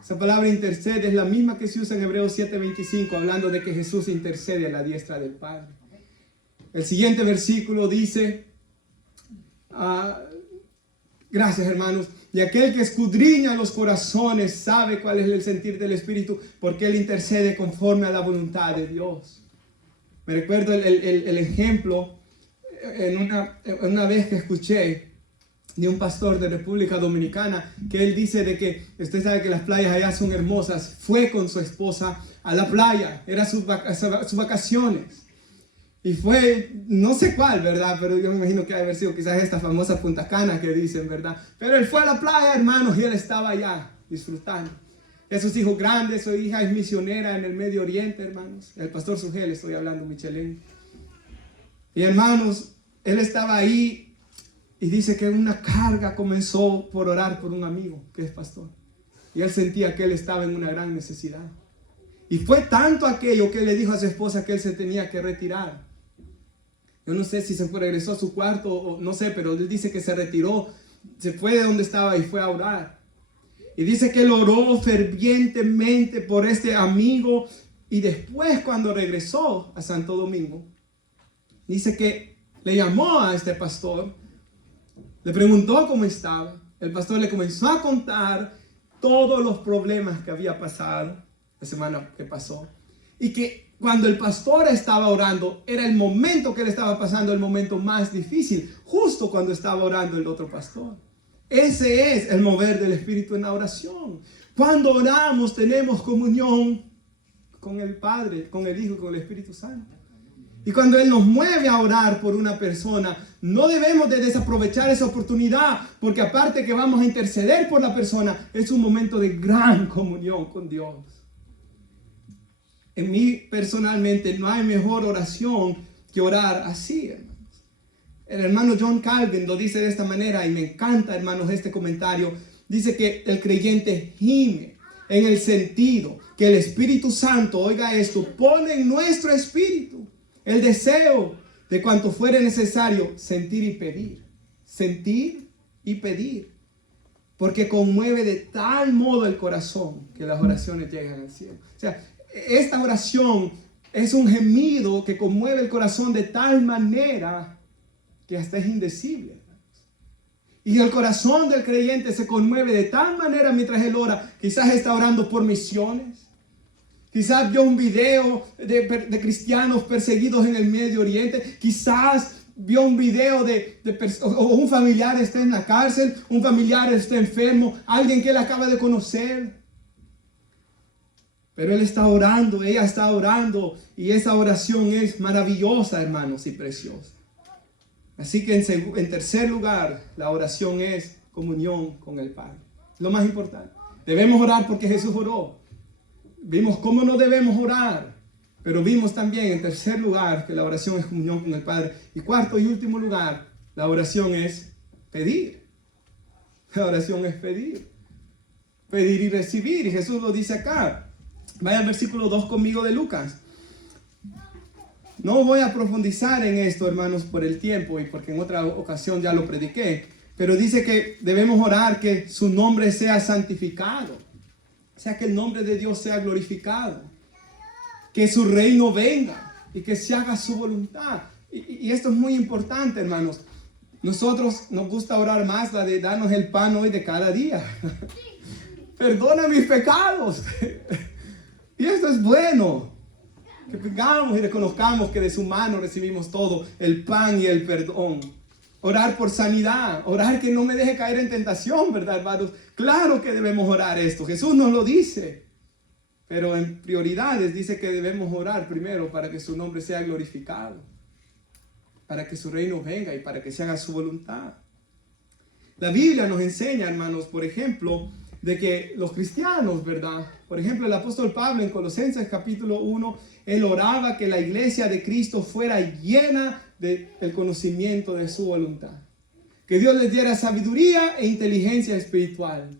Esa palabra intercede es la misma que se usa en Hebreos 7:25, hablando de que Jesús intercede a la diestra del Padre. El siguiente versículo dice, gracias, hermanos, y aquel que escudriña los corazones sabe cuál es el sentir del Espíritu, porque Él intercede conforme a la voluntad de Dios. Me recuerdo el ejemplo en una vez que escuché de un pastor de República Dominicana, que él dice de que, usted sabe que las playas allá son hermosas, fue con su esposa a la playa, eran sus vacaciones. Y fue, no sé cuál, ¿verdad? Pero yo me imagino que ha de haber sido quizás esta famosa Punta Cana que dicen, ¿verdad? Pero él fue a la playa, hermanos, y él estaba allá disfrutando. Y a sus hijos grandes, su hija es misionera en el Medio Oriente, hermanos. El pastor Sugel, estoy hablando, Michelén. Y hermanos, él estaba ahí y dice que una carga comenzó por orar por un amigo que es pastor. Y él sentía que él estaba en una gran necesidad. Y fue tanto aquello que él le dijo a su esposa que él se tenía que retirar. Yo no sé si se regresó a su cuarto o no sé, pero él dice que se retiró, se fue de donde estaba y fue a orar. Y dice que él oró fervientemente por este amigo Y después, cuando regresó a Santo Domingo, dice que le llamó a este pastor, le preguntó cómo estaba. El pastor le comenzó a contar todos los problemas que había pasado la semana que pasó. Y que cuando el pastor estaba orando, era el momento que le estaba pasando, el momento más difícil, justo cuando estaba orando el otro pastor. Ese es el mover del Espíritu en la oración. Cuando oramos, tenemos comunión con el Padre, con el Hijo, con el Espíritu Santo. Y cuando Él nos mueve a orar por una persona, no debemos de desaprovechar esa oportunidad, porque aparte que vamos a interceder por la persona, es un momento de gran comunión con Dios. En mí personalmente no hay mejor oración que orar así, hermanos. El hermano John Calvin lo dice de esta manera, y me encanta, hermanos, este comentario. Dice que el creyente gime en el sentido que el Espíritu Santo, oiga esto, pone en nuestro espíritu el deseo de cuanto fuere necesario sentir y pedir. Sentir y pedir. Porque conmueve de tal modo el corazón que las oraciones llegan al cielo. O sea, esta oración es un gemido que conmueve el corazón de tal manera que hasta es indecible. Y el corazón del creyente se conmueve de tal manera mientras él ora. Quizás está orando por misiones. Quizás vio un video de cristianos perseguidos en el Medio Oriente. Quizás vio un video o un familiar está en la cárcel, un familiar está enfermo, alguien que él acaba de conocer. Pero él está orando, ella está orando, y esa oración es maravillosa, hermanos, y preciosa. Así que en tercer lugar, la oración es comunión con el Padre. Lo más importante. Debemos orar porque Jesús oró. Vimos cómo no debemos orar, pero vimos también en tercer lugar que la oración es comunión con el Padre. Y cuarto y último lugar, la oración es pedir. La oración es pedir. Pedir y recibir. Y Jesús lo dice acá. Vaya al versículo 2 conmigo de Lucas. No voy a profundizar en esto, hermanos, por el tiempo y porque en otra ocasión ya lo prediqué. Pero dice que debemos orar que su nombre sea santificado. O sea, que el nombre de Dios sea glorificado. Que su reino venga y que se haga su voluntad. Y esto es muy importante, hermanos. Nosotros nos gusta orar más la de darnos el pan hoy de cada día. Perdona mis pecados. Y esto es bueno. Que vengamos y reconozcamos que de su mano recibimos todo, el pan y el perdón. Orar por sanidad, orar que no me deje caer en tentación, ¿verdad, hermanos? Claro que debemos orar esto, Jesús nos lo dice. Pero en prioridades dice que debemos orar primero para que su nombre sea glorificado, para que su reino venga y para que se haga su voluntad. La Biblia nos enseña, hermanos, por ejemplo, de que los cristianos, ¿verdad? Por ejemplo, el apóstol Pablo en Colosenses capítulo 1, él oraba que la iglesia de Cristo fuera llena del conocimiento de su voluntad. Que Dios les diera sabiduría e inteligencia espiritual.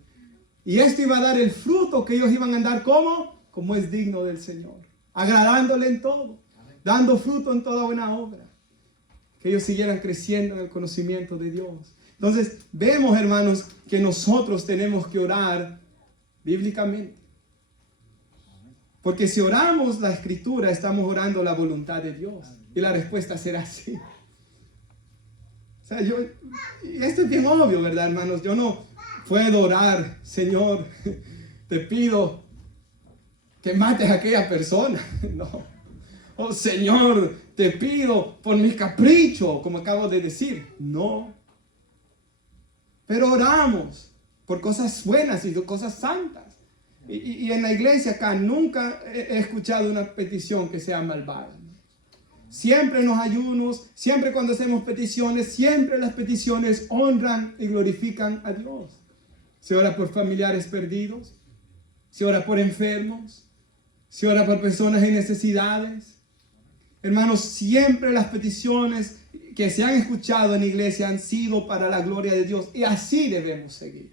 Y esto iba a dar el fruto que ellos iban a andar como es digno del Señor. Agradándole en todo, dando fruto en toda buena obra. Que ellos siguieran creciendo en el conocimiento de Dios. Entonces, vemos, hermanos, que nosotros tenemos que orar bíblicamente. Porque si oramos la Escritura, estamos orando la voluntad de Dios. Y la respuesta será sí. O sea, y esto es bien obvio, ¿verdad, hermanos? Yo no puedo orar, Señor, te pido que mates a aquella persona. No. Oh, Señor, te pido por mi capricho, como acabo de decir. No. Pero oramos por cosas buenas y cosas santas. Y en la iglesia acá nunca he escuchado una petición que sea malvada. Siempre en los ayunos, siempre cuando hacemos peticiones, siempre las peticiones honran y glorifican a Dios. Se ora por familiares perdidos, se ora por enfermos, se ora por personas en necesidades. Hermanos, siempre las peticiones que se han escuchado en la iglesia han sido para la gloria de Dios, y así debemos seguir.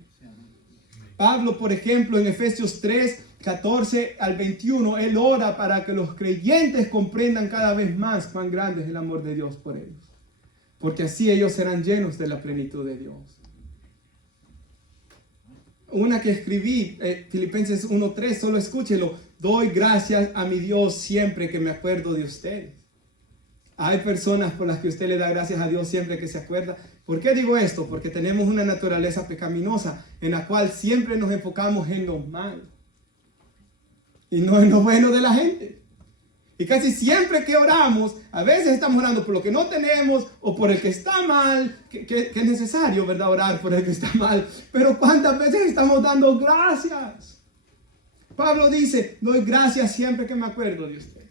Pablo, por ejemplo, en Efesios 3, 14 al 21, él ora para que los creyentes comprendan cada vez más cuán grande es el amor de Dios por ellos, porque así ellos serán llenos de la plenitud de Dios. una que escribí, Filipenses 1:3, solo escúchelo. Doy gracias a mi Dios siempre que me acuerdo de ustedes. Hay personas por las que usted le da gracias a Dios siempre que se acuerda. ¿Por qué digo esto? Porque tenemos una naturaleza pecaminosa en la cual siempre nos enfocamos en lo malo y no en lo bueno de la gente. Y casi siempre que oramos, a veces estamos orando por lo que no tenemos o por el que está mal, que es necesario, ¿verdad? Orar por el que está mal. Pero ¿cuántas veces estamos dando gracias? Pablo dice, doy gracias siempre que me acuerdo de ustedes.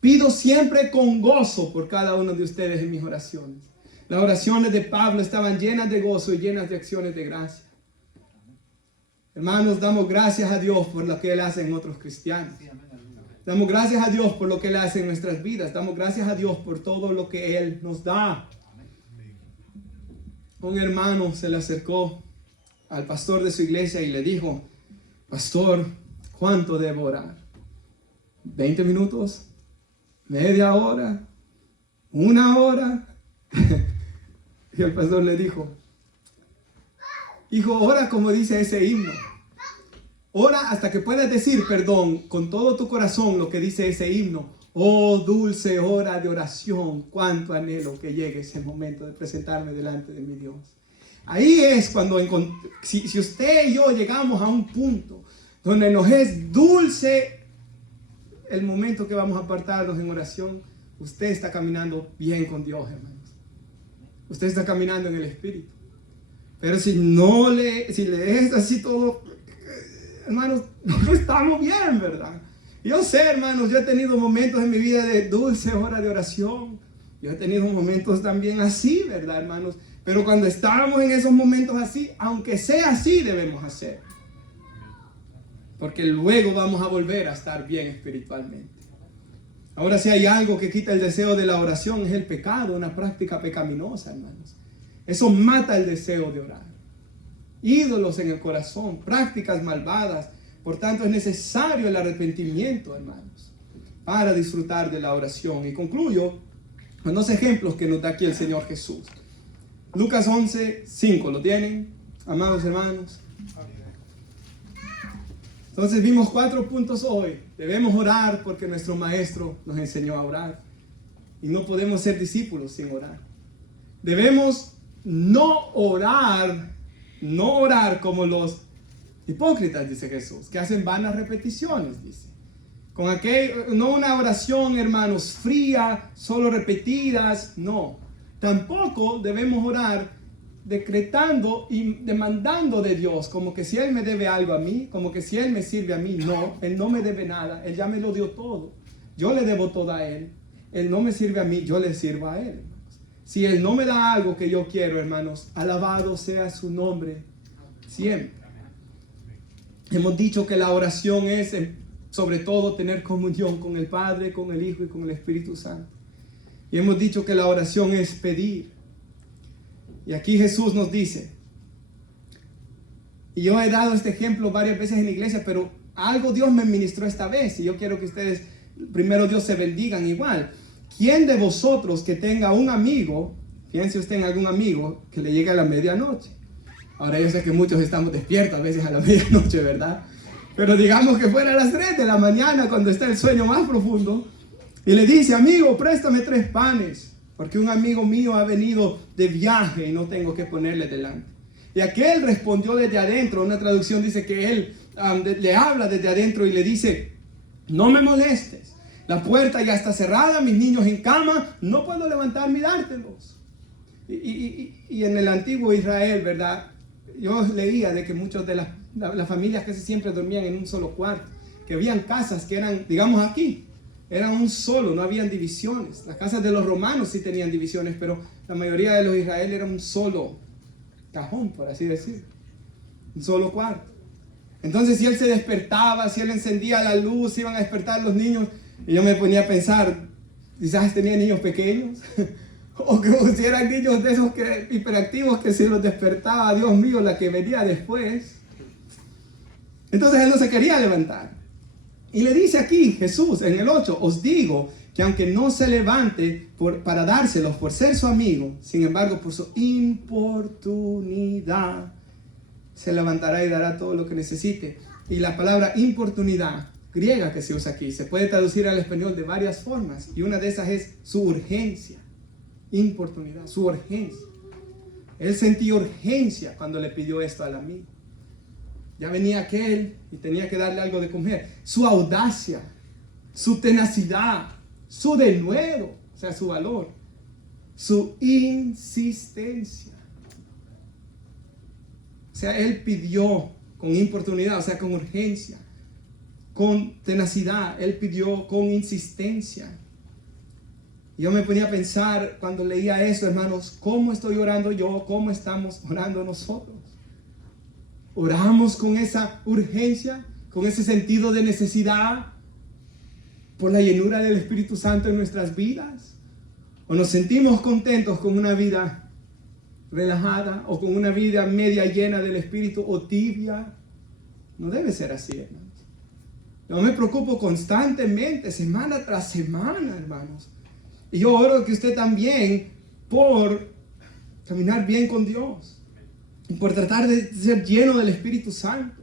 Pido siempre con gozo por cada uno de ustedes en mis oraciones. Las oraciones de Pablo estaban llenas de gozo y llenas de acciones de gracia. Hermanos, damos gracias a Dios por lo que Él hace en otros cristianos. Damos gracias a Dios por lo que Él hace en nuestras vidas. Damos gracias a Dios por todo lo que Él nos da. Un hermano se le acercó al pastor de su iglesia y le dijo, pastor, ¿cuánto debo orar? ¿20 minutos? ¿Media hora? ¿1 hora? Y el pastor le dijo, hijo, ora como dice ese himno. Ora hasta que puedas decir perdón con todo tu corazón lo que dice ese himno. Oh, dulce hora de oración, cuánto anhelo que llegue ese momento de presentarme delante de mi Dios. Ahí es cuando, si usted y yo llegamos a un punto donde nos es dulce el momento que vamos a apartarnos en oración, usted está caminando bien con Dios, hermanos. Usted está caminando en el Espíritu. Pero si le es así todo, hermanos, no estamos bien, ¿verdad? Yo sé, hermanos, yo he tenido momentos en mi vida de dulce hora de oración. Yo he tenido momentos también así, ¿verdad, hermanos? Pero cuando estamos en esos momentos así, aunque sea así, debemos hacer. Porque luego vamos a volver a estar bien espiritualmente. Ahora, si hay algo que quita el deseo de la oración, es el pecado, una práctica pecaminosa, hermanos. Eso mata el deseo de orar. Ídolos en el corazón, prácticas malvadas. Por tanto, es necesario el arrepentimiento, hermanos, para disfrutar de la oración. Y concluyo con 2 ejemplos que nos da aquí el Señor Jesús. Lucas 11:5, ¿lo tienen, amados hermanos? Entonces vimos 4 puntos hoy. Debemos orar porque nuestro Maestro nos enseñó a orar. Y no podemos ser discípulos sin orar. Debemos no orar como los hipócritas, dice Jesús, que hacen vanas repeticiones, dice. No una oración, hermanos, fría, solo repetidas, no. Tampoco debemos orar decretando y demandando de Dios, como que si Él me debe algo a mí, como que si Él me sirve a mí. No, Él no me debe nada, Él ya me lo dio todo. Yo le debo todo a Él. Él no me sirve a mí, yo le sirvo a Él, hermanos. Si Él no me da algo que yo quiero, hermanos, alabado sea su nombre siempre. Hemos dicho que la oración es, sobre todo, tener comunión con el Padre, con el Hijo y con el Espíritu Santo. Y hemos dicho que la oración es pedir. Y aquí Jesús nos dice, y yo he dado este ejemplo varias veces en la iglesia, pero algo Dios me ministró esta vez, y yo quiero que ustedes, primero Dios, se bendigan igual. ¿Quién de vosotros que tenga un amigo, piense usted en algún amigo, que le llegue a la medianoche? Ahora yo sé que muchos estamos despiertos a veces a la medianoche, ¿verdad? Pero digamos que fuera a las 3 de la mañana cuando está el sueño más profundo, y le dice, amigo, préstame 3 panes, porque un amigo mío ha venido de viaje y no tengo que ponerle delante. Y aquel respondió desde adentro. Una traducción dice que él le habla desde adentro y le dice, no me molestes, la puerta ya está cerrada, mis niños en cama, no puedo levantarme y dártelos. Y en el antiguo Israel, ¿verdad? Yo leía de que muchas de las familias casi siempre dormían en un solo cuarto, que habían casas que eran, digamos aquí, eran un solo, no habían divisiones. Las casas de los romanos sí tenían divisiones, pero la mayoría de los israelíes era un solo cajón, por así decirlo, un solo cuarto. Entonces, si él se despertaba, si él encendía la luz, iban a despertar los niños, y yo me ponía a pensar, quizás tenía niños pequeños, o que si eran niños de esos hiperactivos que si los despertaba, Dios mío, la que venía después. Entonces él no se quería levantar. Y le dice aquí Jesús en el 8, os digo que aunque no se levante para dárselos por ser su amigo, sin embargo por su importunidad, se levantará y dará todo lo que necesite. Y la palabra importunidad griega que se usa aquí se puede traducir al español de varias formas, y una de esas es su urgencia. Importunidad, su urgencia. Él sentía urgencia cuando le pidió esto al amigo. Ya venía aquel y tenía que darle algo de comer. Su audacia, su tenacidad, su denuedo, o sea, su valor, su insistencia. O sea, él pidió con importunidad, o sea, con urgencia, con tenacidad. Él pidió con insistencia. Yo me ponía a pensar cuando leía eso, hermanos, ¿cómo estoy orando yo? ¿Cómo estamos orando nosotros? ¿Oramos con esa urgencia? ¿Con ese sentido de necesidad? ¿Por la llenura del Espíritu Santo en nuestras vidas? ¿O nos sentimos contentos con una vida relajada? ¿O con una vida media llena del Espíritu o tibia? No debe ser así, hermanos. Yo me preocupo constantemente, semana tras semana, hermanos. Y yo oro que usted también, por caminar bien con Dios, y por tratar de ser lleno del Espíritu Santo.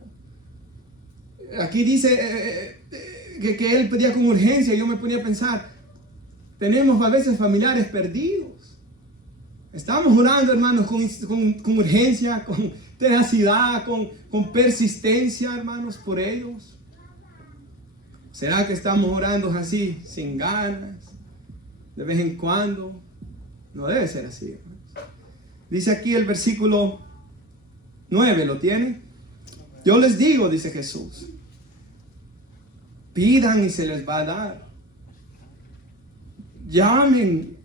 Aquí dice que él pedía con urgencia, y yo me ponía a pensar, tenemos a veces familiares perdidos. Estamos orando, hermanos, con urgencia, con tenacidad, con persistencia, hermanos, por ellos. ¿Será que estamos orando así, sin ganas? De vez en cuando. No debe ser así, hermanos. Dice aquí el versículo 9, ¿lo tiene? Yo les digo, dice Jesús, pidan y se les va a dar. Llamen,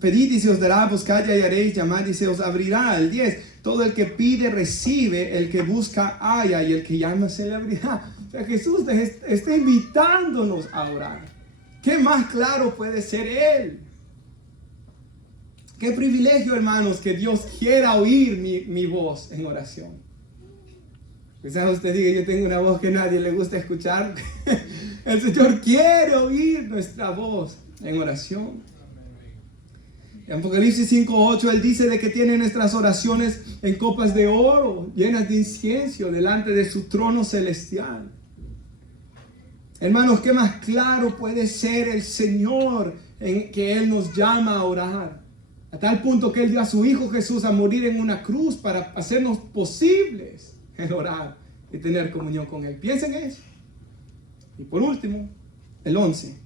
pedid y se os dará, buscad y hallaréis, llamad y se os abrirá. El 10, todo el que pide recibe, el que busca halla, y el que llama se le abrirá. O sea, Jesús está invitándonos a orar. ¿Qué más claro puede ser Él? Qué privilegio, hermanos, que Dios quiera oír mi voz en oración. Quizás usted diga, yo tengo una voz que nadie le gusta escuchar. El Señor quiere oír nuestra voz en oración. En Apocalipsis 5:8 Él dice de que tiene nuestras oraciones en copas de oro, llenas de incienso, delante de su trono celestial. Hermanos, ¿qué más claro puede ser el Señor en que Él nos llama a orar? A tal punto que Él dio a su Hijo Jesús a morir en una cruz para hacernos posibles el orar y tener comunión con Él. Piensen en eso. Y por último, el 11.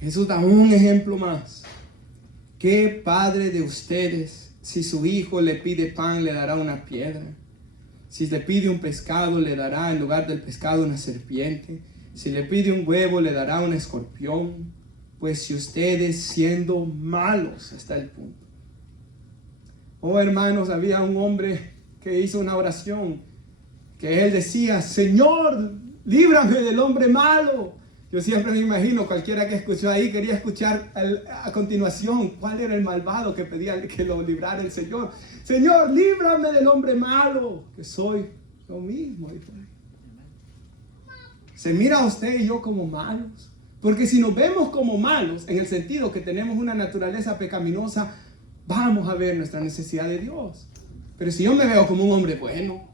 Jesús da un ejemplo más. ¿Qué padre de ustedes, si su hijo le pide pan, le dará una piedra? Si le pide un pescado, le dará en lugar del pescado una serpiente. Si le pide un huevo, le dará un escorpión. Pues si ustedes, siendo malos, hasta el punto. Oh, hermanos, había un hombre que hizo una oración que él decía, Señor, líbrame del hombre malo. Yo siempre me imagino, cualquiera que escuchó ahí quería escuchar a continuación cuál era el malvado que pedía que lo librara el Señor. Señor, líbrame del hombre malo, que soy yo mismo. ¿Se mira usted y yo como malos? Porque si nos vemos como malos, en el sentido que tenemos una naturaleza pecaminosa, vamos a ver nuestra necesidad de Dios. Pero si yo me veo como un hombre bueno,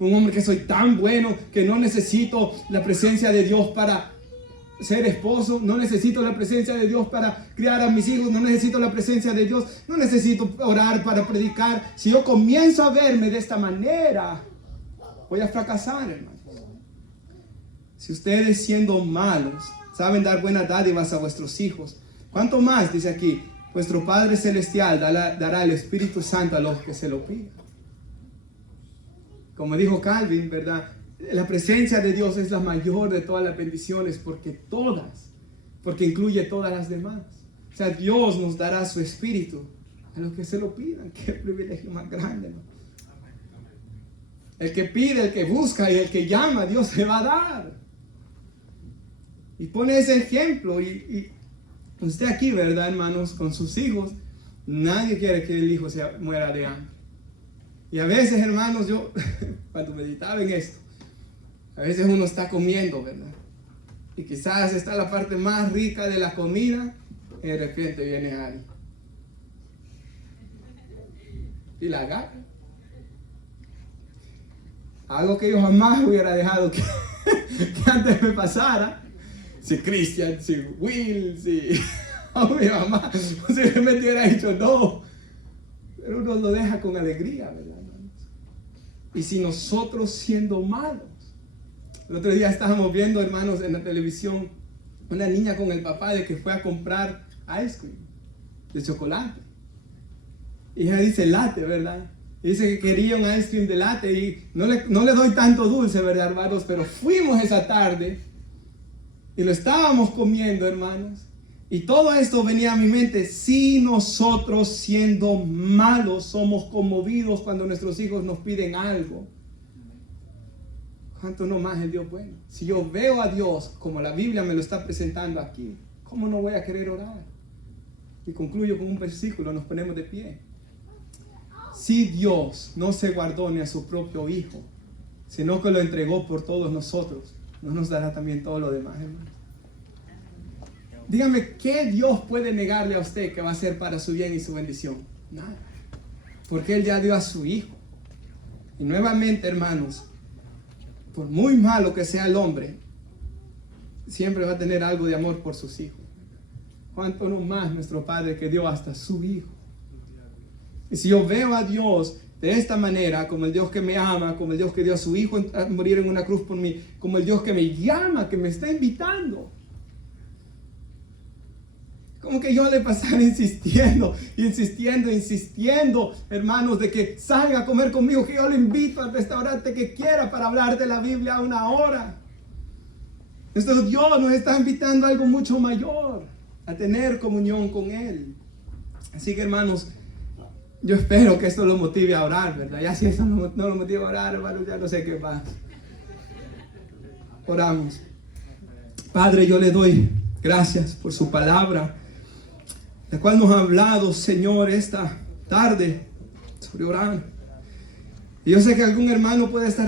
un hombre que soy tan bueno que no necesito la presencia de Dios para ser esposo, no necesito la presencia de Dios para criar a mis hijos, no necesito la presencia de Dios, no necesito orar para predicar. Si yo comienzo a verme de esta manera, voy a fracasar, hermanos. Si ustedes, siendo malos, saben dar buenas dádivas a vuestros hijos, ¿cuánto más, dice aquí, vuestro Padre Celestial dará el Espíritu Santo a los que se lo pidan? Como dijo Calvin, ¿verdad? La presencia de Dios es la mayor de todas las bendiciones, porque incluye todas las demás. O sea, Dios nos dará su Espíritu a los que se lo pidan. Qué privilegio más grande, ¿no? El que pide, el que busca y el que llama, Dios se va a dar. Y pone ese ejemplo. Y usted aquí, ¿verdad, hermanos? Con sus hijos, nadie quiere que el hijo se muera de hambre. Y a veces, hermanos, yo cuando meditaba en esto, a veces uno está comiendo, ¿verdad? Y quizás está la parte más rica de la comida y de repente viene alguien y la agarra Algo que yo jamás hubiera dejado que antes me pasara. Si Cristian, si Will, si mi mamá, posiblemente hubiera dicho no. Pero uno lo deja con alegría, ¿verdad, hermanos? Y si nosotros siendo malos. El otro día estábamos viendo, hermanos, en la televisión, una niña con el papá de que fue a comprar ice cream de chocolate. Y ella dice latte, ¿verdad? Y dice que quería un ice cream de latte y no le doy tanto dulce, ¿verdad, hermanos? Pero fuimos esa tarde y lo estábamos comiendo, hermanos. Y todo esto venía a mi mente. Si nosotros siendo malos somos conmovidos cuando nuestros hijos nos piden algo, ¿cuánto no más el Dios bueno? Si yo veo a Dios como la Biblia me lo está presentando aquí, ¿cómo no voy a querer orar? Y concluyo con un versículo, nos ponemos de pie. Si Dios no se guardó ni a su propio Hijo, sino que lo entregó por todos nosotros, ¿no nos dará también todo lo demás, hermano? Dígame, ¿qué Dios puede negarle a usted que va a ser para su bien y su bendición? Nada. Porque Él ya dio a su Hijo. Y nuevamente, hermanos, por muy malo que sea el hombre, siempre va a tener algo de amor por sus hijos. ¿Cuánto no más nuestro Padre que dio hasta su Hijo? Y si yo veo a Dios de esta manera, como el Dios que me ama, como el Dios que dio a su Hijo a morir en una cruz por mí, como el Dios que me llama, que me está invitando, como que yo le pasara insistiendo, hermanos, de que salga a comer conmigo, que yo le invito al restaurante que quiera para hablar de la Biblia 1 hora. Nuestro Dios nos está invitando a algo mucho mayor, a tener comunión con Él. Así que, hermanos, yo espero que esto lo motive a orar, ¿verdad? Ya si eso no lo motiva a orar, hermanos, ya no sé qué va. Oramos. Padre, yo le doy gracias por su palabra, la cual nos ha hablado, Señor, esta tarde sobre orar. Y yo sé que algún hermano puede estar